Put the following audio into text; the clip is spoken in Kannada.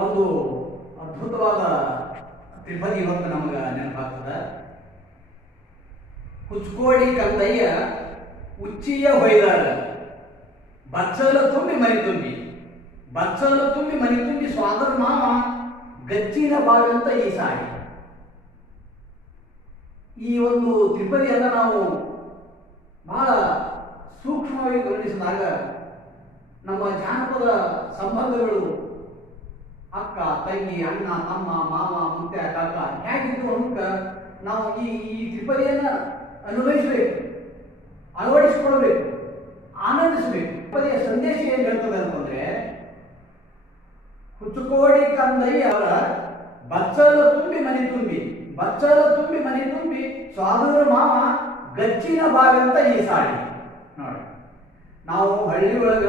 ಒಂದು ಅದ್ಭುತವಾದ ತ್ರಿಪದಿ ಇವತ್ತು ನಮಗೆ ನೆನಪಾಗ್ತದೆ. ಕುಚ್ಕೋಡಿ ಕಂದಯ್ಯ ಉಚ್ಚಿಯ ಹೊಯ್ದಾಳ, ಬಚ್ಚಲ ತುಂಬಿ ಮನಿ ತುಂಬಿ, ಬಚ್ಚಲ ತುಂಬಿ ಮನಿ ತುಂಬಿ ಸ್ವಾದರ ಮಾವ ಗಚ್ಚಿನ ಬಾಗಂತ ಈ ಸಾಡಿ. ಈ ಒಂದು ತ್ರಿಪದಿಯನ್ನು ನಾವು ಬಹಳ ಸೂಕ್ಷ್ಮವಾಗಿ ಗಮನಿಸಿದಾಗ ನಮ್ಮ ಜಾನಪದ ಸಂಬಂಧಗಳು ಅಕ್ಕ ತಂಗಿ ಅಣ್ಣ ತಮ್ಮ ಮಾವ ಮುತ್ಯ ಕಾಕ ಹೇಗಿದ್ದು ಅಂತ ನಾವು ಈ ತ್ರಿಪದಿಯನ್ನು ಅನ್ವಯಿಸಬೇಕು, ಅಳವಡಿಸಿಕೊಳ್ಬೇಕು, ಆನಂದಿಸಬೇಕು. ತ್ರಿಪದಿಯ ಸಂದೇಶ ಏನು ಹೇಳ್ತದೆ ಅಂತಂದ್ರೆ, ಕುಚ್ಚುಕೋಡಿ ಕಂದಯ್ಯ ಅವರ ಬಚ್ಚಲ ತುಂಬಿ ಮನೆ ತುಂಬಿ, ಬಚ್ಚಲ ತುಂಬಿ ಮನೆ ತುಂಬಿ ಸ್ವಾದರ ಮಾವ ಗಚ್ಚಿನ ಬಾಗಂತ ಈ ಸಾಡಿ. ನೋಡಿ, ನಾವು ಹಳ್ಳಿ ಒಳಗೆ